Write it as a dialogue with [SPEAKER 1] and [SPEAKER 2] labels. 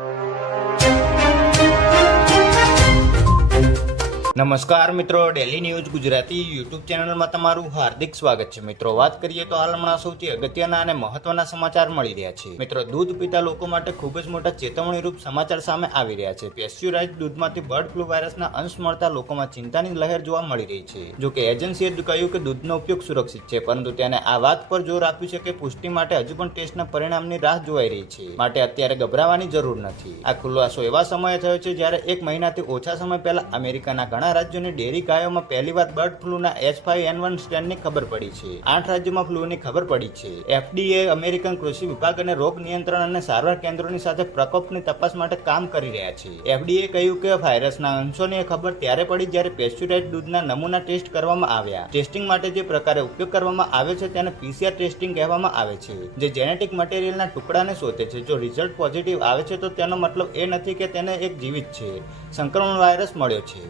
[SPEAKER 1] you. નમસ્કાર મિત્રો daily news Gujarati YouTube ચેનલમાં તમારું હાર્દિક સ્વાગત છે. મિત્રો, વાત કરીએ તો હાલ હમણાં સૌથી અગત્યના અને મહત્વના સમાચાર મળી રહ્યા છે. મિત્રો, દૂધ પીતા લોકો માટે ખૂબ જ મોટા ચેતવણીરૂપ સમાચાર સામે આવી રહ્યા છે. પેસ્ચ્યુરાઇઝ દૂધમાંથી બર્ડ ફ્લૂ વાયરસના અંશ મળતા લોકોમાં ચિંતાની લહેર જોવા મળી રહી છે. જો કે એજન્સીએ કહ્યું કે દૂધનો ઉપયોગ સુરક્ષિત છે, પરંતુ તેને આ વાત પર જોર આપ્યું છે કે પુષ્ટિ માટે હજુ પણ ટેસ્ટના પરિણામની રાહ જોવાઈ રહી છે. માટે અત્યારે ગભરાવાની જરૂર નથી. આ ખુલાસો એવા સમયે થયો છે જ્યારે એક મહિનાથી ઓછા સમય પહેલા અમેરિકાના ઘણા રાજ્યોની ડેરી ગાયોમાં પહેલી વાર બર્ડ ફ્લૂના એચ ફાઈવ એન વન સ્ટ્રેનની ખબર પડી છે. આઠ રાજ્યોમાં ફ્લૂની ખબર પડી છે. એફડીએ અમેરિકન કૃષિ વિભાગ અને રોગ નિયંત્રણ અને સારવાર કેન્દ્રોની સાથે પ્રકોપની તપાસ માટે કામ કરી રહ્યા છે. એફડીએ કહ્યું કે વાયરસના અંશોની ખબર ત્યારે પડી જ્યારે પેસ્ટ્યુરાઇડ દૂધના નમૂના ટેસ્ટ કરવામાં આવ્યા. ટેસ્ટિંગ માટે જે પ્રકારે ઉપયોગ કરવામાં આવે છે તેને પીસીઆર ટેસ્ટિંગ કહેવામાં આવે છે, જે જેનેટિક મટીરિયલના ટુકડાને શોધે છે. જો રિઝલ્ટ પોઝિટિવ આવે છે તો તેનો મતલબ એ નથી કે તેને એક જીવિત છે. સંક્રમણ વાયરસ મળ્યો છે.